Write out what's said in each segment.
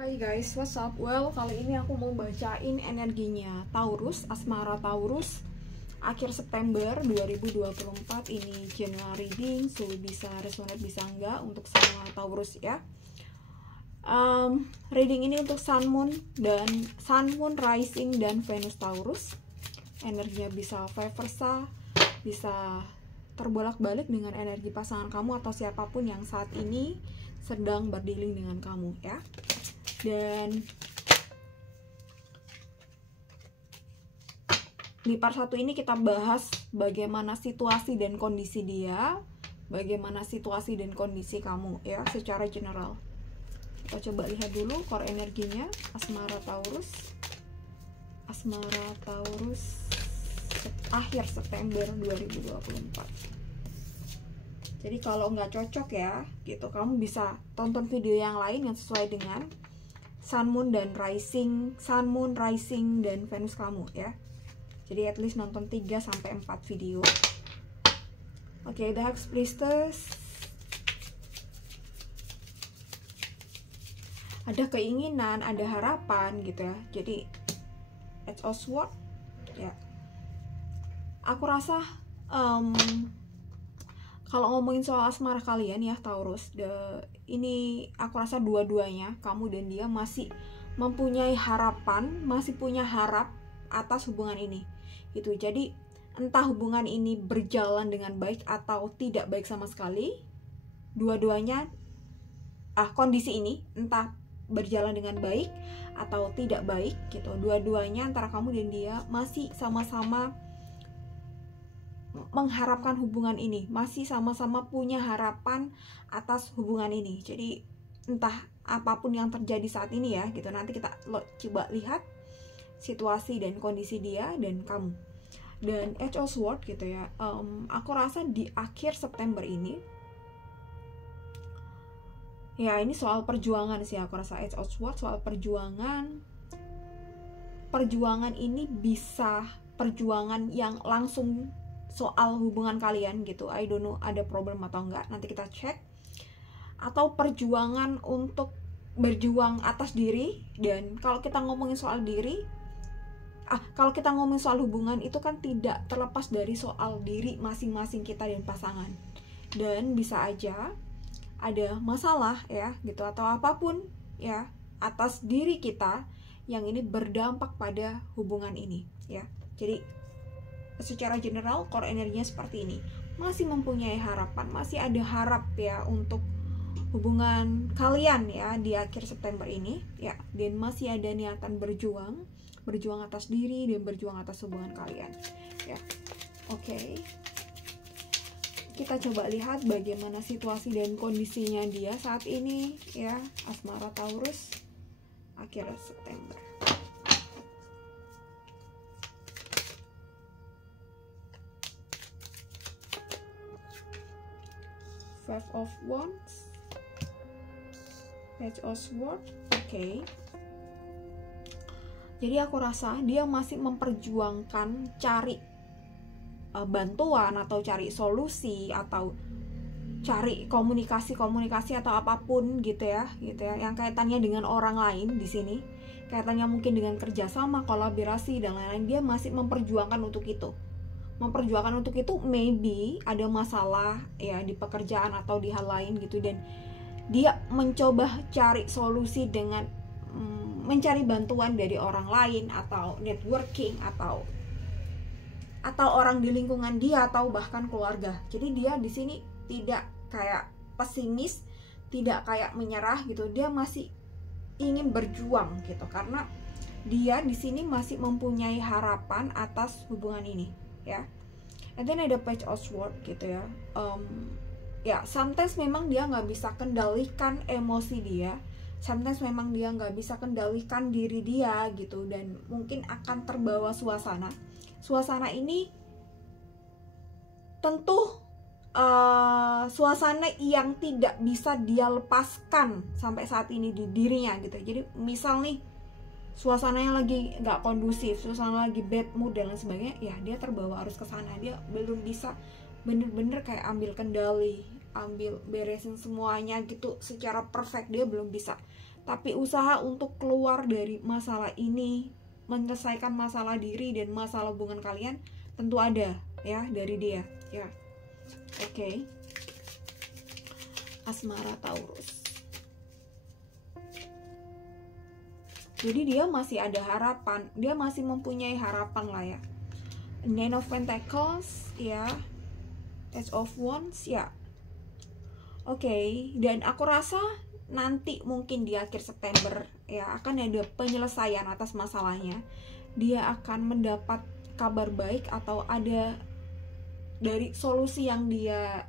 Hai guys, what's up? Well, kali ini aku mau bacain energinya Taurus, asmara Taurus akhir September 2024. Ini general reading, so bisa resonate bisa enggak untuk semua Taurus ya. Reading ini untuk Sun Moon Rising dan Venus Taurus. Energinya bisa vice versa, bisa terbolak-balik dengan energi pasangan kamu atau siapapun yang saat ini sedang berdealing dengan kamu ya. Dan di part 1 ini kita bahas bagaimana situasi dan kondisi dia, bagaimana situasi dan kondisi kamu ya, secara general. Kita coba lihat dulu core energinya asmara Taurus akhir September 2024. Jadi kalau nggak cocok ya gitu, kamu bisa tonton video yang lain yang sesuai dengan Sun Moon Rising dan Venus kamu ya. Jadi at least nonton 3-4 video. Oke, The Hex Priestess. Ada keinginan, ada harapan gitu ya. Jadi Edge of Swords ya. Aku rasa kalau ngomongin soal asmara kalian ya Taurus, ini aku rasa dua-duanya, kamu dan dia masih mempunyai harapan, masih punya harap atas hubungan ini gitu. Jadi entah hubungan ini berjalan dengan baik atau tidak baik sama sekali, dua-duanya kondisi ini entah berjalan dengan baik atau tidak baik gitu, dua-duanya antara kamu dan dia masih sama-sama mengharapkan hubungan ini, masih sama-sama punya harapan atas hubungan ini. Jadi entah apapun yang terjadi saat ini ya gitu, nanti kita coba lihat situasi dan kondisi dia dan kamu. Dan Edge of Swords gitu ya, aku rasa di akhir September ini ya, ini soal perjuangan sih. Aku rasa Edge of Swords soal perjuangan ini bisa perjuangan yang langsung soal hubungan kalian gitu. I don't know ada problem atau enggak, nanti kita cek. Atau perjuangan untuk berjuang atas diri. Dan kalau kita ngomongin soal diri, kalau kita ngomongin soal hubungan, itu kan tidak terlepas dari soal diri masing-masing kita dan pasangan. Dan bisa aja ada masalah ya gitu, atau apapun ya atas diri kita yang ini berdampak pada hubungan ini ya. Jadi secara general core energinya seperti ini, masih mempunyai harapan, masih ada harap ya untuk hubungan kalian ya di akhir September ini ya. Dan masih ada niatan berjuang atas diri dan berjuang atas hubungan kalian ya. Oke. Kita coba lihat bagaimana situasi dan kondisinya dia saat ini ya, asmara Taurus akhir September. Five of Wands, Page of Swords. Oke. Jadi aku rasa dia masih memperjuangkan cari bantuan atau cari solusi atau cari komunikasi atau apapun gitu ya yang kaitannya dengan orang lain di sini, kaitannya mungkin dengan kerjasama, kolaborasi dan lain-lain. Dia masih memperjuangkan untuk itu. Maybe ada masalah ya di pekerjaan atau di hal lain gitu, dan dia mencoba cari solusi dengan mencari bantuan dari orang lain atau networking atau orang di lingkungan dia atau bahkan keluarga. Jadi dia di sini tidak kayak pesimis, tidak kayak menyerah gitu. Dia masih ingin berjuang gitu, karena dia di sini masih mempunyai harapan atas hubungan ini ya. And then ada Page of Swords gitu ya. Ya sometimes memang dia nggak bisa kendalikan emosi dia, sometimes memang dia nggak bisa kendalikan diri dia gitu, dan mungkin akan terbawa suasana ini tentu suasana yang tidak bisa dia lepaskan sampai saat ini di dirinya gitu. Jadi misal nih suasananya lagi nggak kondusif, suasana lagi bad mood dan lain sebagainya, ya dia terbawa arus ke sana. Dia belum bisa bener-bener kayak ambil kendali, ambil beresin semuanya gitu secara perfect, dia belum bisa. tapi usaha untuk keluar dari masalah ini, menyelesaikan masalah diri dan masalah hubungan kalian tentu ada ya dari dia ya. Oke. Asmara Taurus. Jadi dia masih ada harapan, dia masih mempunyai harapan lah ya. Nine of Pentacles ya, Ace of Wands ya. Oke, dan aku rasa nanti mungkin di akhir September ya akan ada penyelesaian atas masalahnya. Dia akan mendapat kabar baik atau ada dari solusi yang dia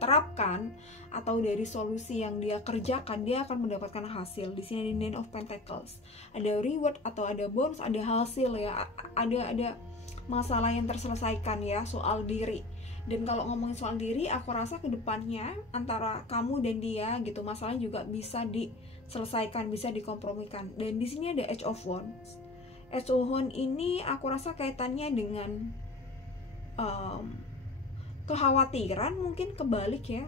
terapkan atau dari solusi yang dia kerjakan, dia akan mendapatkan hasil. Di sini di Nine of Pentacles ada reward atau ada bonus, ada hasil ya, ada masalah yang terselesaikan ya, soal diri. Dan kalau ngomongin soal diri, aku rasa kedepannya antara kamu dan dia gitu, masalahnya juga bisa diselesaikan, bisa dikompromikan. Dan di sini ada Edge of Wands. Edge of Wands ini aku rasa kaitannya dengan kekhawatiran, mungkin kebalik ya,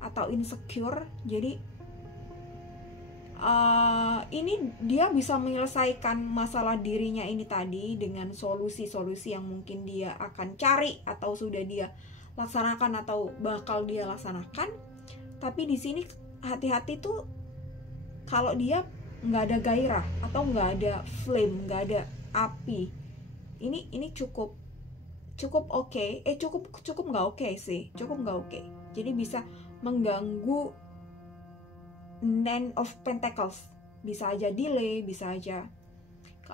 atau insecure. Jadi ini dia bisa menyelesaikan masalah dirinya ini tadi dengan solusi-solusi yang mungkin dia akan cari atau sudah dia laksanakan atau bakal dia laksanakan. Tapi di sini hati-hati tuh kalau dia nggak ada gairah atau nggak ada flame, nggak ada api. Ini cukup oke, cukup nggak oke sih, cukup nggak oke. Jadi bisa mengganggu Nine of Pentacles, bisa aja delay, bisa aja,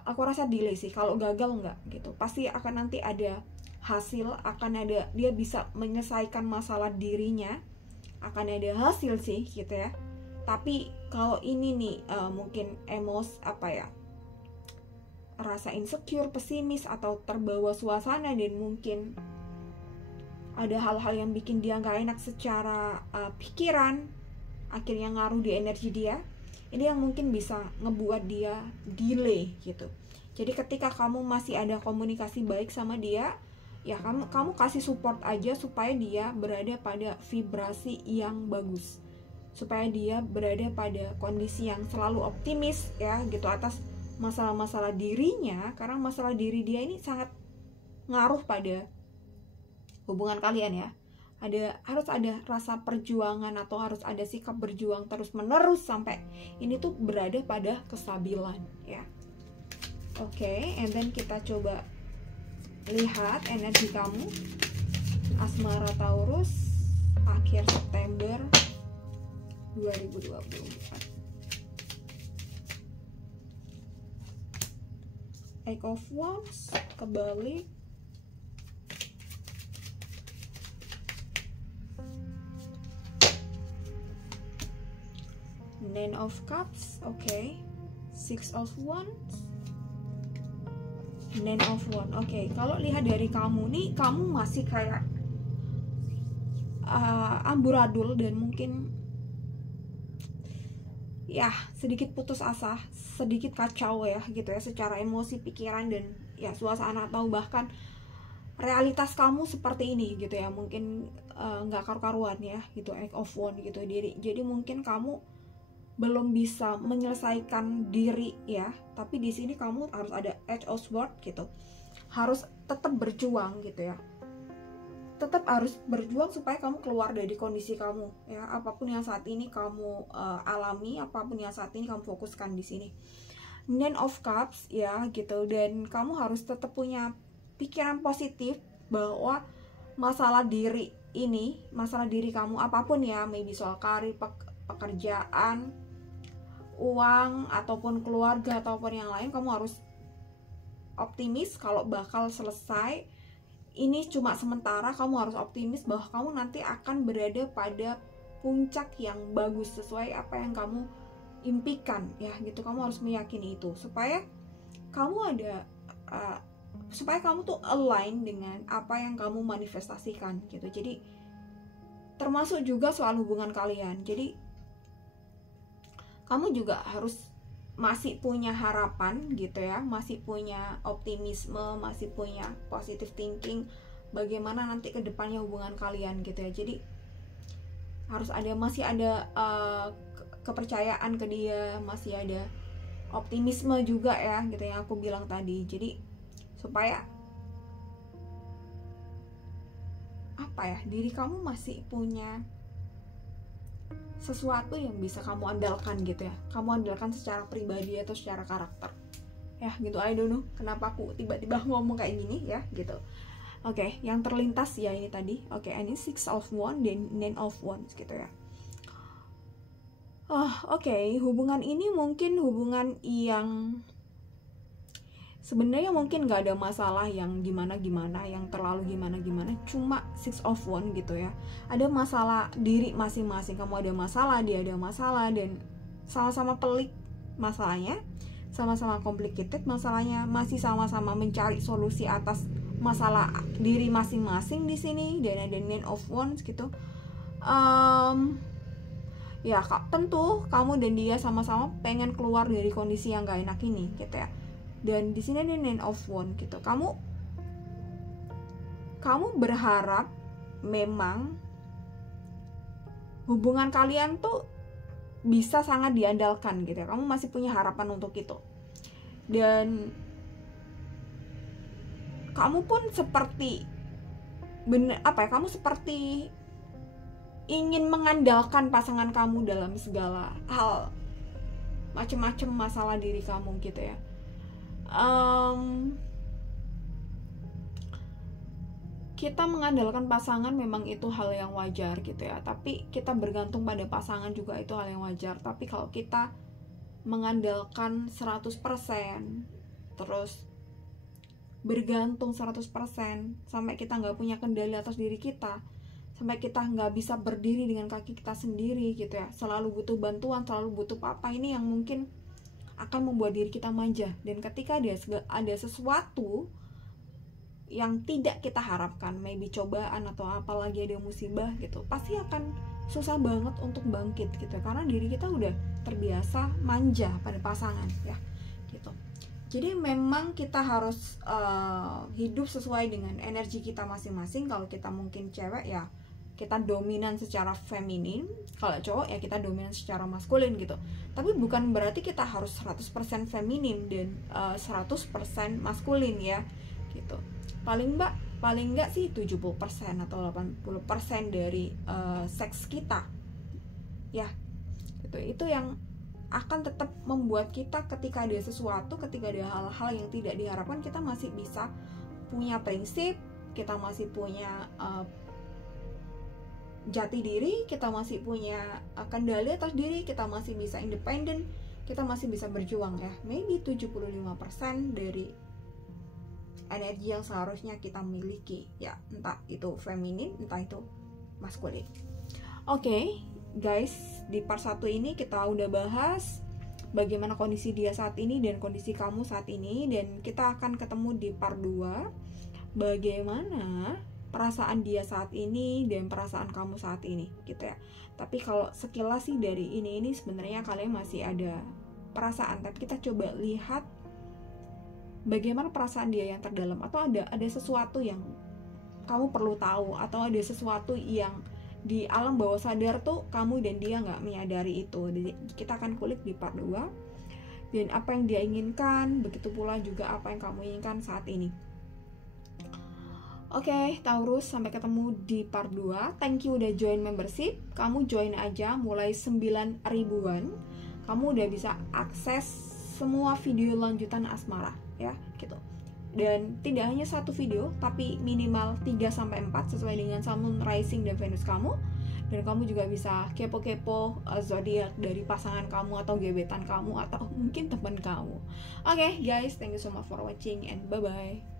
aku rasa delay sih. Kalau gagal nggak gitu, pasti akan nanti ada hasil, akan ada, dia bisa menyelesaikan masalah dirinya, akan ada hasil sih gitu ya. Tapi kalau ini nih mungkin rasa insecure, pesimis, atau terbawa suasana, dan mungkin ada hal-hal yang bikin dia nggak enak secara pikiran, akhirnya ngaruh di energi dia. Ini yang mungkin bisa ngebuat dia delay gitu. Jadi ketika kamu masih ada komunikasi baik sama dia, ya kamu kasih support aja supaya dia berada pada vibrasi yang bagus, supaya dia berada pada kondisi yang selalu optimis ya gitu atas masalah-masalah dirinya, karena masalah diri dia ini sangat ngaruh pada hubungan kalian ya. Harus ada rasa perjuangan atau harus ada sikap berjuang terus menerus sampai ini tuh berada pada kestabilan ya. Oke, and then kita coba lihat energi kamu Asmara Taurus akhir September 2024. Eight of Wands kebalik, Nine of Cups, oke. Six of Wands, Nine of Wands, oke. Kalau lihat dari kamu nih, kamu masih kayak amburadul dan mungkin ya sedikit putus asa, sedikit kacau ya gitu ya, secara emosi, pikiran, dan ya suasana atau bahkan realitas kamu seperti ini gitu ya, mungkin nggak karu-karuan ya gitu, Eight of Wands gitu. Jadi mungkin kamu belum bisa menyelesaikan diri ya, tapi di sini kamu harus ada Edge of Swords gitu, harus tetap berjuang gitu ya, tetap harus berjuang supaya kamu keluar dari kondisi kamu ya, apapun yang saat ini kamu alami, apapun yang saat ini kamu fokuskan di sini. Nine of Cups ya gitu, dan kamu harus tetap punya pikiran positif bahwa masalah diri ini, masalah diri kamu apapun ya, maybe soal karir, pekerjaan, uang, ataupun keluarga, ataupun yang lain, kamu harus optimis kalau bakal selesai. Ini cuma sementara, kamu harus optimis bahwa kamu nanti akan berada pada puncak yang bagus sesuai apa yang kamu impikan ya gitu. Kamu harus meyakini itu supaya kamu supaya kamu tuh align dengan apa yang kamu manifestasikan gitu. Jadi termasuk juga soal hubungan kalian. Jadi kamu juga harus masih punya harapan gitu ya, masih punya optimisme, masih punya positive thinking bagaimana nanti ke depannya hubungan kalian gitu ya. Jadi harus ada, masih ada kepercayaan ke dia, masih ada optimisme juga ya gitu yang aku bilang tadi. Jadi supaya apa ya, diri kamu masih punya sesuatu yang bisa kamu andalkan gitu ya, kamu andalkan secara pribadi atau secara karakter ya gitu. I don't know kenapa aku tiba-tiba ngomong kayak gini ya gitu. Oke, yang terlintas ya ini tadi. Oke, ini 6 of Wands dan 9 of Wands gitu ya. Oke, hubungan ini mungkin hubungan yang sebenarnya mungkin gak ada masalah yang gimana-gimana, yang terlalu gimana-gimana, cuma 6 of Wands gitu ya. Ada masalah diri masing-masing, kamu ada masalah, dia ada masalah, dan sama-sama pelik masalahnya, sama-sama complicated masalahnya, masih sama-sama mencari solusi atas masalah diri masing-masing di sini. Dan ada 9 of Wands gitu. Ya tentu kamu dan dia sama-sama pengen keluar dari kondisi yang gak enak ini gitu ya. Dan di sini ada 9 of Wands gitu. Kamu berharap memang hubungan kalian tuh bisa sangat diandalkan gitu ya. Kamu masih punya harapan untuk itu. Dan kamu pun seperti kamu seperti ingin mengandalkan pasangan kamu dalam segala hal, macam-macam masalah diri kamu gitu ya. Kita mengandalkan pasangan memang itu hal yang wajar gitu ya, tapi kita bergantung pada pasangan juga itu hal yang wajar. Tapi kalau kita mengandalkan 100%, terus bergantung 100% sampai kita nggak punya kendali atas diri kita, sampai kita nggak bisa berdiri dengan kaki kita sendiri gitu ya, selalu butuh bantuan, selalu butuh apa, ini yang mungkin akan membuat diri kita manja. Dan ketika ada sesuatu yang tidak kita harapkan, maybe cobaan atau apalagi ada musibah gitu, pasti akan susah banget untuk bangkit gitu, karena diri kita udah terbiasa manja pada pasangan ya gitu. Jadi memang kita harus hidup sesuai dengan energi kita masing-masing. Kalau kita mungkin cewek ya kita dominan secara feminin, kalau cowok ya kita dominan secara maskulin gitu. Tapi bukan berarti kita harus 100% feminin dan 100% maskulin ya gitu. Paling enggak sih 70% atau 80% dari seks kita ya gitu. Itu yang akan tetap membuat kita ketika ada sesuatu, ketika ada hal-hal yang tidak diharapkan, kita masih bisa punya prinsip, kita masih punya jati diri, kita masih punya kendali atas diri, kita masih bisa independen, kita masih bisa berjuang ya. Maybe 75% dari energi yang seharusnya kita miliki ya, entah itu feminin, entah itu maskulin. Oke, guys, di part 1 ini kita udah bahas bagaimana kondisi dia saat ini dan kondisi kamu saat ini, dan kita akan ketemu di part 2 bagaimana perasaan dia saat ini dan perasaan kamu saat ini gitu ya. Tapi kalau sekilas sih dari ini sebenarnya kalian masih ada perasaan, tapi kita coba lihat bagaimana perasaan dia yang terdalam, atau ada sesuatu yang kamu perlu tahu, atau ada sesuatu yang di alam bawah sadar tuh kamu dan dia nggak menyadari itu. Jadi kita akan kulik di part 2, dan apa yang dia inginkan, begitu pula juga apa yang kamu inginkan saat ini. Oke, Taurus, sampai ketemu di part 2. Thank you udah join membership. Kamu join aja mulai 9 ribuan. Kamu udah bisa akses semua video lanjutan asmara ya gitu. Dan tidak hanya satu video, tapi minimal 3-4 sesuai dengan Sun, Moon, Rising, dan Venus kamu. Dan kamu juga bisa kepo-kepo zodiak dari pasangan kamu, atau gebetan kamu, atau mungkin teman kamu. Oke, guys, thank you so much for watching and bye-bye.